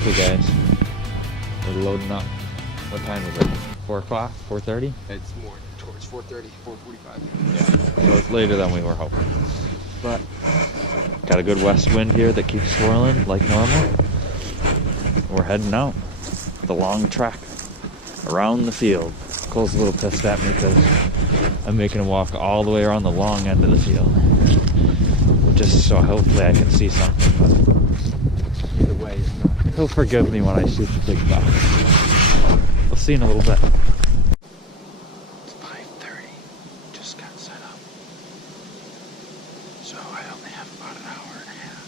Okay guys, we're loading up. What time is it? 4 o'clock? 4:30? It's more towards 4:30, 4:45. Yeah, so it's later than we were hoping. But got a good west wind here that keeps swirling like normal. We're heading out. The long track around the field. Cole's a little pissed at me because I'm making him walk all the way around the long end of the field. Just so hopefully I can see something. But either way, he'll forgive me when I shoot the big buck. We'll see in a little bit. It's 5:30. Just got set up. So I only have about an hour and a half.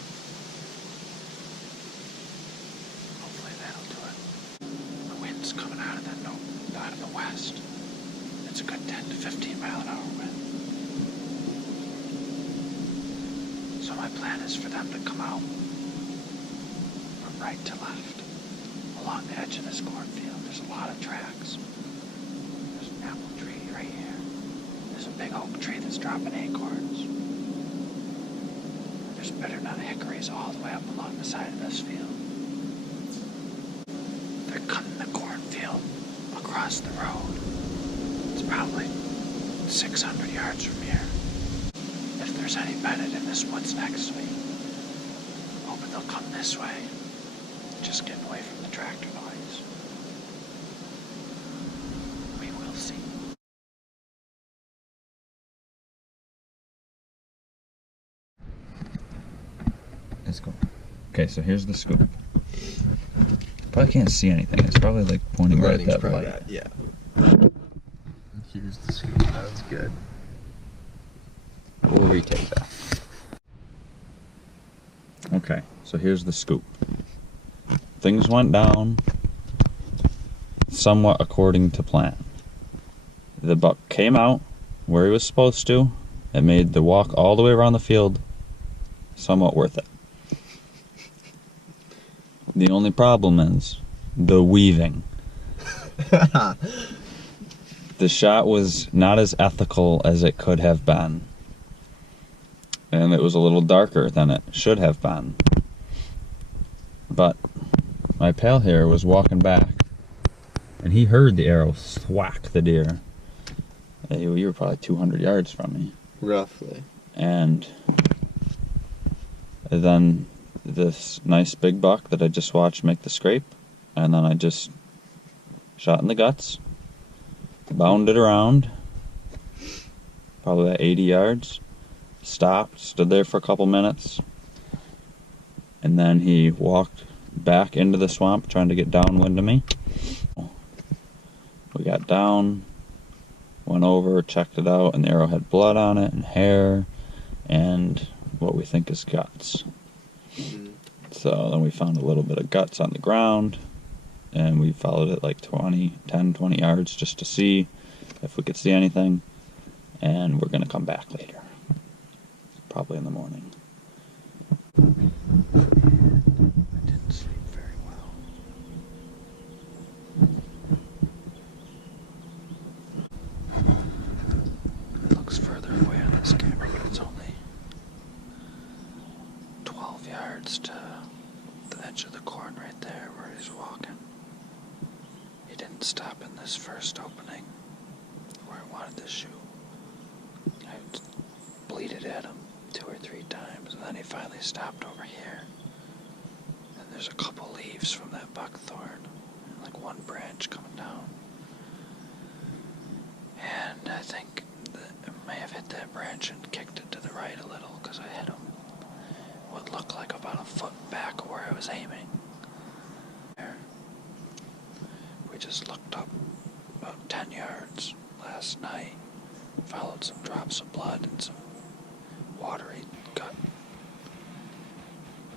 Hopefully that'll do it. The wind's coming out of the west. It's a good 10 to 15 mile an hour wind. So my plan is for them to come out from right to left along the edge of this cornfield. There's a lot of tracks. There's an apple tree right here. There's a big oak tree that's dropping acorns. There's butternut hickories all the way up along the side of this field. They're cutting the cornfield across the road. It's probably 600 yards from here. If there's any bedded in this woods next to me, hoping they'll come this way, just getting away from the tractor noise. We will see. Let's go. Okay, so here's the scoop. Probably can't see anything. It's probably like pointing right at that light. Yeah. Here's the scoop. That was good. We'll retake that. Okay, so here's the scoop. Things went down somewhat according to plan. The buck came out where he was supposed to. It made the walk all the way around the field somewhat worth it. The only problem is the weaving. The shot was not as ethical as it could have been. And it was a little darker than it should have been. But my pal here was walking back, and he heard the arrow thwack the deer. You were probably 200 yards from me. Roughly. And then this nice big buck that I just watched make the scrape, and then I just shot in the guts, bounded around, probably at 80 yards. Stopped, stood there for a couple minutes, and then he walked back into the swamp trying to get downwind of me. We got down, went over, checked it out, and the arrow had blood on it and hair and what we think is guts. So then we found a little bit of guts on the ground, and we followed it like 10, 20 yards just to see if we could see anything, and we're going to come back later. Probably in the morning. I didn't sleep very well. It looks further away on this camera, but it's only 12 yards to the edge of the corn right there where he's walking. He didn't stop in this first opening where I wanted to shoot. I bleated at him 2 or 3 times, and then he finally stopped over here. And there's a couple leaves from that buckthorn, and like one branch coming down. And I think that it may have hit that branch and kicked it to the right a little, because I hit him what looked like about a foot back where I was aiming. We just looked up about 10 yards last night, followed some drops of blood and some watery gut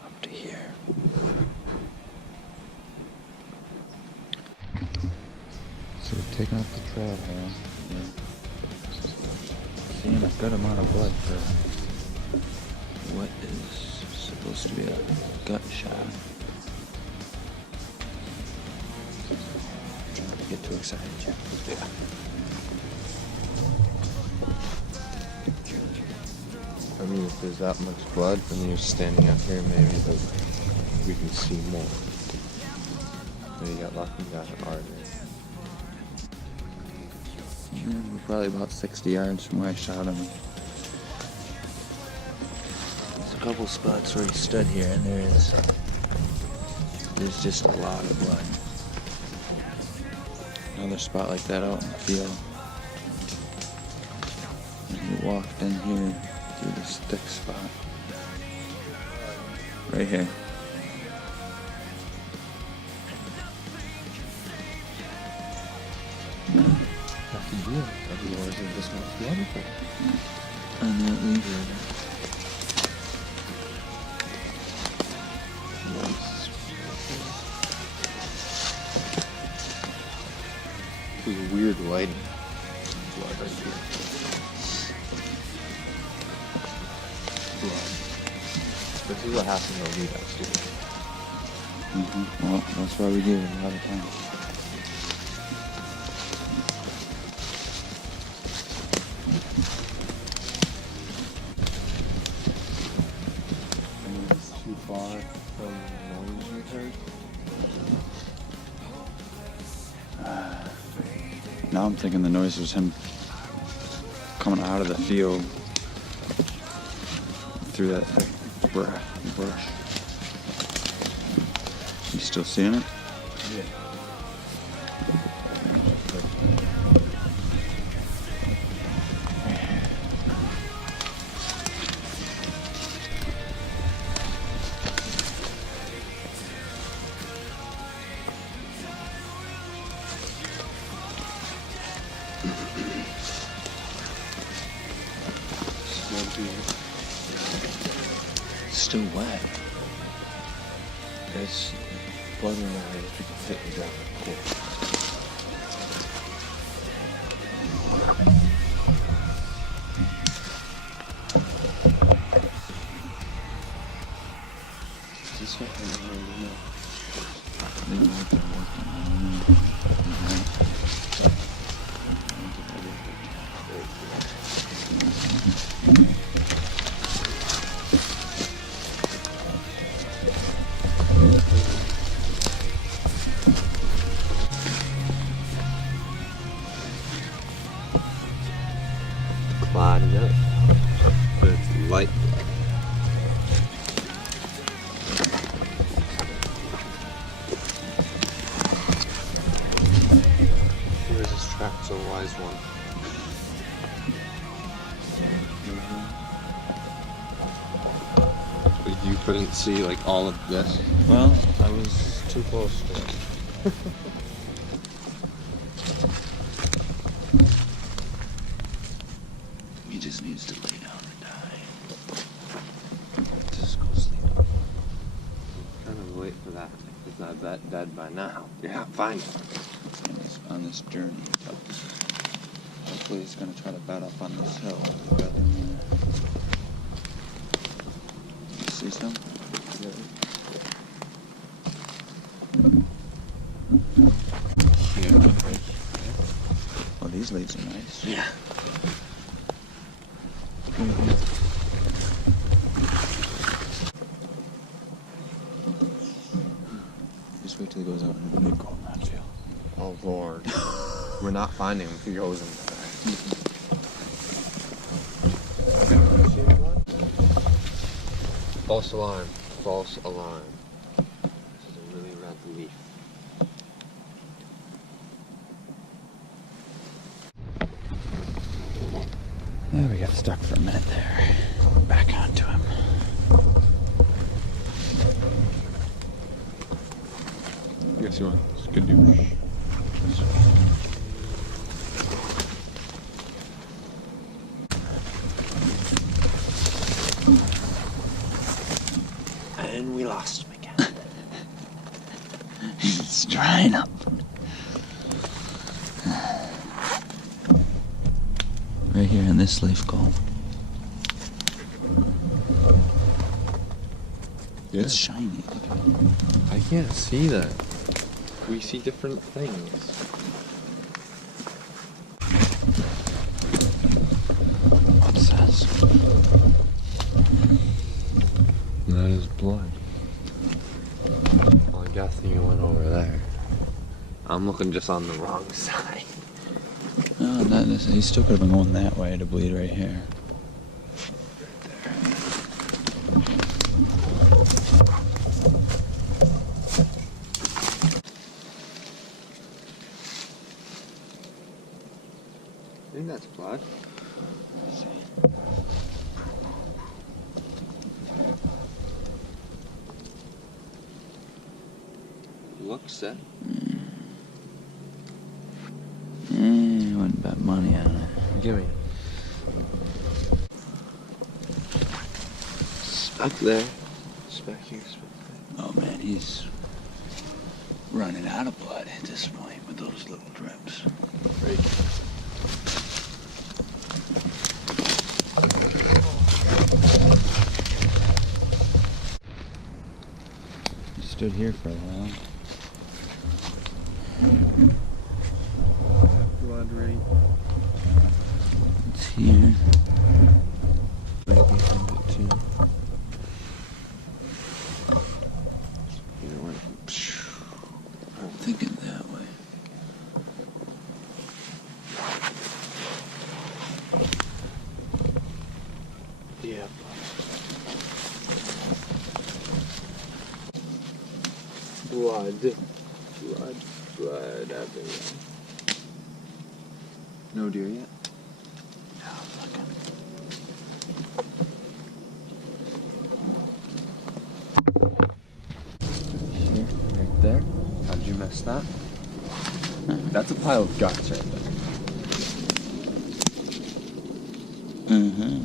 up to here. So we're taking up the trail here. Yeah. Seeing a good amount of blood for what is supposed to be a gut shot. Trying to get too excited yet. Yeah. I mean, if there's that much blood, then you're standing up here, maybe we can see more. So you got lucky, you got an artery. Yeah, we're probably about 60 yards from where I shot him. There's a couple spots where he stood here, and there's just a lot of blood. Another spot like that out in the field. And he walked in here through this thick spot. Right here. Have to do it. Otherwise, it just won't be wonderful. And that leaf. It was weird lighting. Blood right here. Blood. This is what happens when we do that, Well, that's why we do it a lot of times. And it's too far from the noise you heard. Now I'm thinking the noise was him coming out of the field through that brush. You still seeing it? Yeah. It's still wet. There's blood in there. People hitting down the court. This one, clotted up, but it's light blood. Where's this track so wise one? But you couldn't see like all of this? Well, I was too close to it. He just needs to lay down and die. Just go sleep. Kind of late for that. He's not that dead by now. Yeah, fine. On this journey. Hopefully he's gonna try to bed up on this hill rather than you see some? Yeah. Oh, these leaves are nice. Yeah. Just wait till he goes out and we go in that field. Oh Lord. We're not finding him if he goes in there. False alarm. False alarm. This is a really red leaf. Yeah, we got stuck for a minute there. Back onto him. Guess you want skadoosh. And we lost him again. He's drying up. Right here in this leaf gulp. Yeah. It's shiny. I can't see that. We see different things. What's this? That is blood. Well, I'm guessing you went over there. I'm looking just on the wrong side. No, not necessarily. He still could have been going that way to bleed right here. I think that's blood. Let's see. Looks it. I wouldn't bet money on it. Give me. Speck there. Speck here, speck there. Oh man, he's running out of blood at this point with those little drips. Right. He stood here for a while. Blood right. It's here. Right behind it too. Either way. I'm thinking that way. Yeah. Blood. Blood. Blood everywhere. No deer yet? No, I'm looking. Here, right there. How did you miss that? That's a pile of guts right there. Mm-hmm.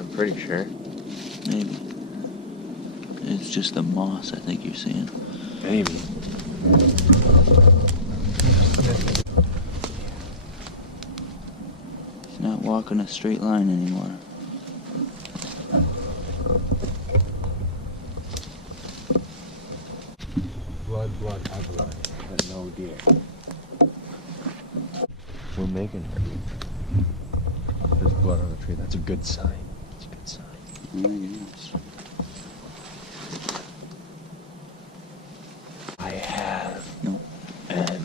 I'm pretty sure. Maybe. It's just the moss, I think you're seeing. Maybe. He's not walking a straight line anymore. Blood everywhere, but no deer. We're making it. There's blood on the tree. That's a good sign. That's a good sign. Yes. I have No. an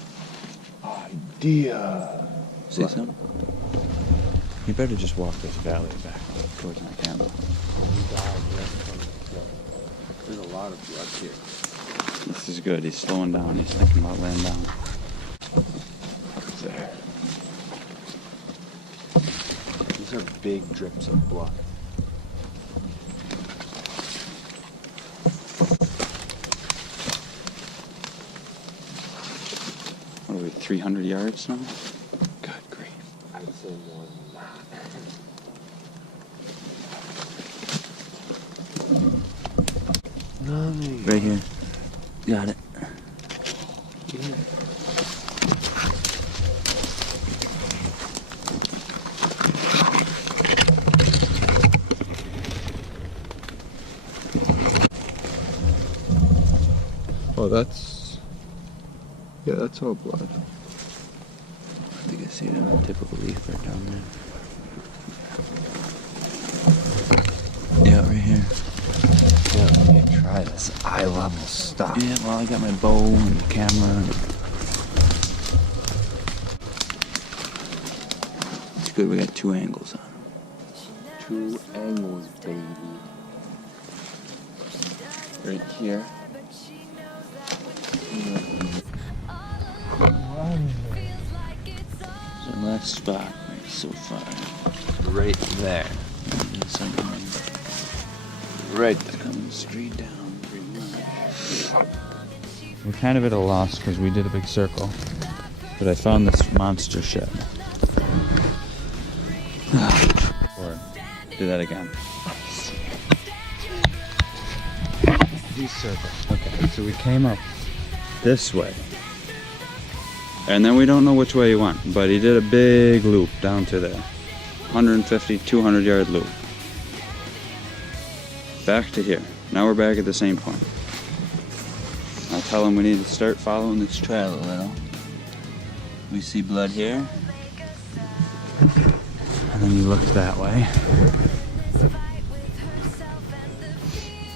idea. Say something? You better just walk this valley back towards my camera. There's a lot of blood here. This is good. He's slowing down. He's thinking about laying down. Up there. These are big drips of blood. What are we, 300 yards now? Good grief. I would say more than that. Nani. Right here. Got it. Yeah. Oh, that's... Yeah, that's all blood. I think I see it on the tip of a leaf right down there. Yeah, right here. Yeah, let me try this eye-level stuff. Yeah, well, I got my bow and the camera. It's good, we got 2 angles on it. 2 angles, baby. Right here. It's our last spot right so far. Right there. And something Right there. coming straight down pretty much. We're kind of at a loss because we did a big circle, but I found this monster shed. Or do that again. These circles. Okay, so we came up this way. And then we don't know which way he went, but he did a big loop down to there. 150, 200 yard loop. Back to here. Now we're back at the same point. I tell him we need to start following this trail a little. We see blood here. And then you look that way.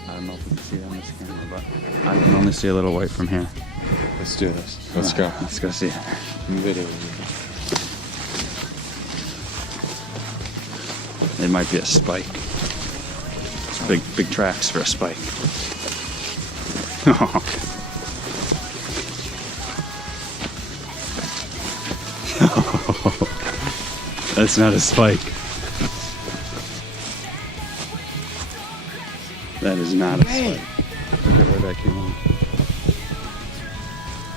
I don't know if you can see it on this camera, but I can only see a little white from here. Let's do this. Let's go. Let's go see it. Video. It might be a spike. It's big tracks for a spike. That's not a spike. That is not a spike. Look at where that came on.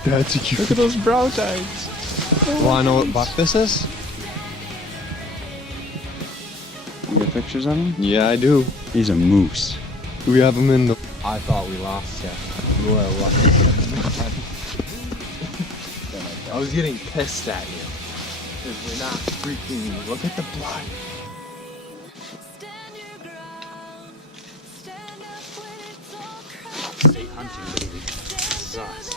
That's a cute. Look at those brow tines. Wanna know what buck this is? You got pictures of him? Yeah, I do. He's a moose. We have him in the. I thought we lost him. You were lucky. I was getting pissed at you. Because we're not freaking. Look at the blood. State hunting, baby. Sucks.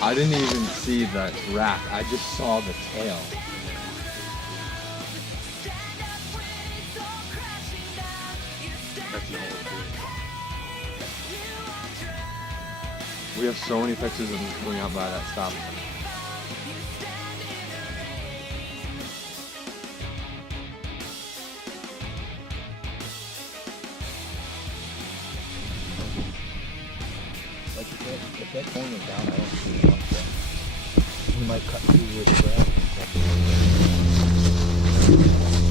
I didn't even see the rack. I just saw the tail. That's the whole thing. We have so many pictures of them going out by that stop. Like if that corner down, I don't see it up there. He might cut through with the grass.